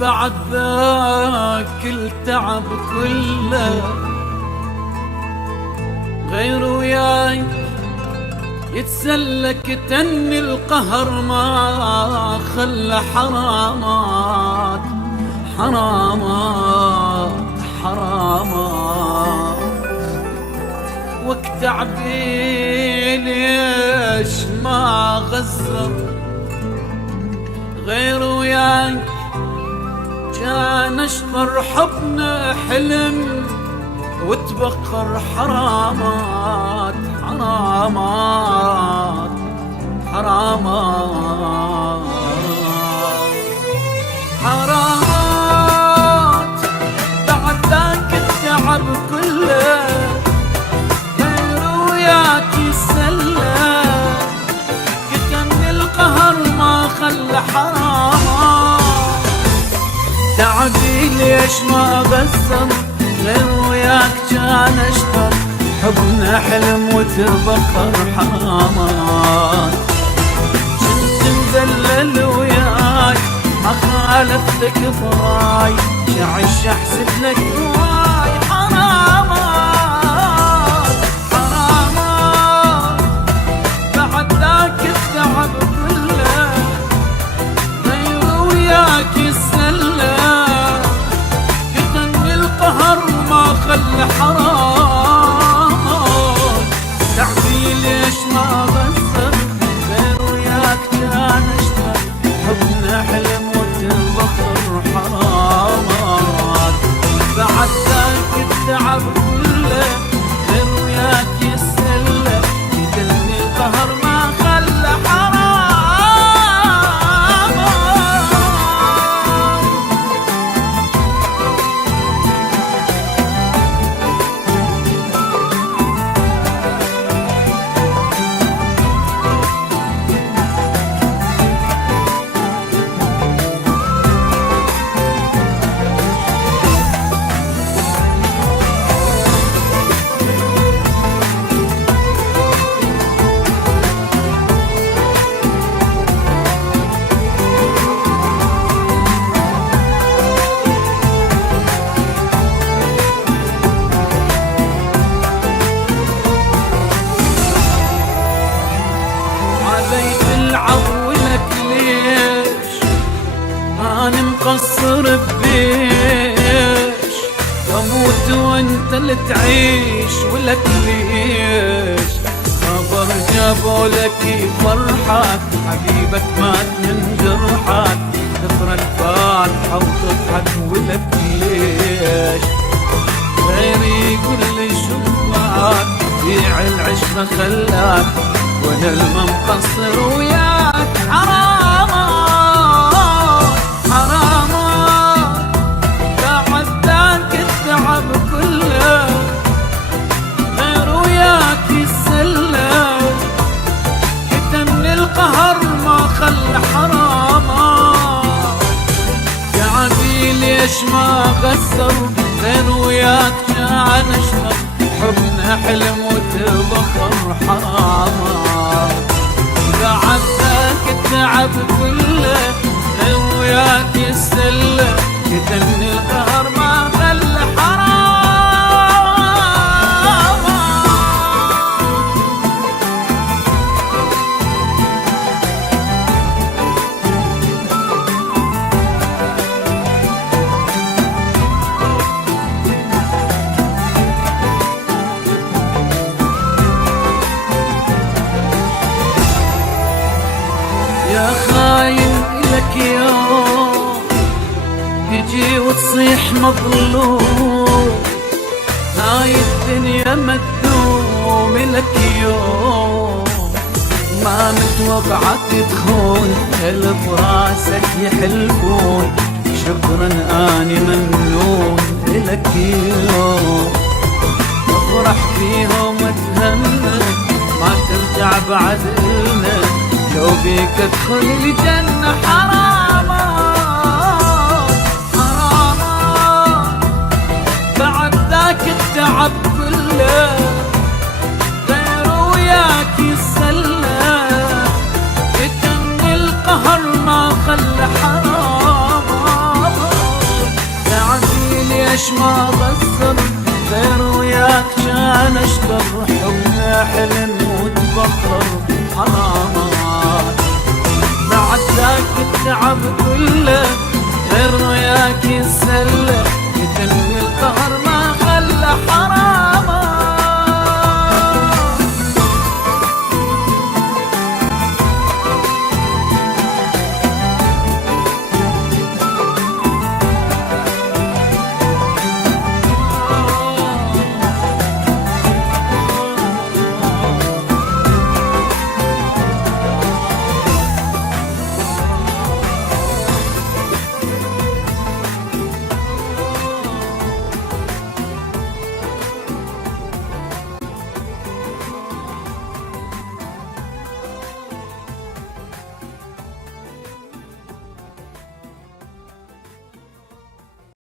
بعد ذاك التعب كله غير وياي يتسلك تني القهر ما خلى حرامات حرامات حرامات وقت عبيل ليش ما غزر غير وياي كان اشطر حبنا حلم وتبخر حرامات حرامات حرامات حرامات بعد ذاك التعب كله غير وياك يسلى كتمني القهر ما خلى حرامات تعبي ليش ما غزر غير وياك كان اشطر حبنا حلم وتبخر حرامات كنت مذلل وياك ما خالفتك ضاي شعش احسب لك واي حرامات حرامات بعد ذاك التعب كله غير وياك يسلى كتني القهر ما خلى حرام تعبي ليش ما غزر غير وياك كان اشتر حبنا حلم وتبخر حرامات بعد ذاك التعب كله غير وياك يسلى كتني القهر ما خلى حرام أنا مقصر ببيش أموت وأنت اللي تعيش ولك ليش خبر جابوا لك فرحك حبيبك مات من جرحك تقرأ الفاتحة وتضحك ولك ليش غيري يقول لي شباك بيع العشرة خلاك وأنا المقصر وياك حرامات حرامات بعد ذاك التعب كله غير وياك يسلى كتمني القهر ما خلى حرامات تعبي ليش ما غزر غير وياك كان اشطر حبنا حلم وتبخر حرامات بعد ذاك التعب كله غير وياك يسلى كتمني القهر ما خلى حرام يا خاين لك يوم يجي وتصيح مظلوم هاي الدنيا مدوم لك يوم ما متوقعك تخون اللي براسك يحلفون شكرا اني ممنون لك يوم افرح فيهم واتهنى ما ترجع بعد إلنا لو بيك ادخل الجنة حرامات حرامات بعد ذاك التعب كله غير وياك يسلى كتمني القهر ما خلى حرامات ليش ما غسر غير وياك كان اشبر حبنا حلم وتبخر حرامات بعد ذاك التعب كله غير وياك يتسلى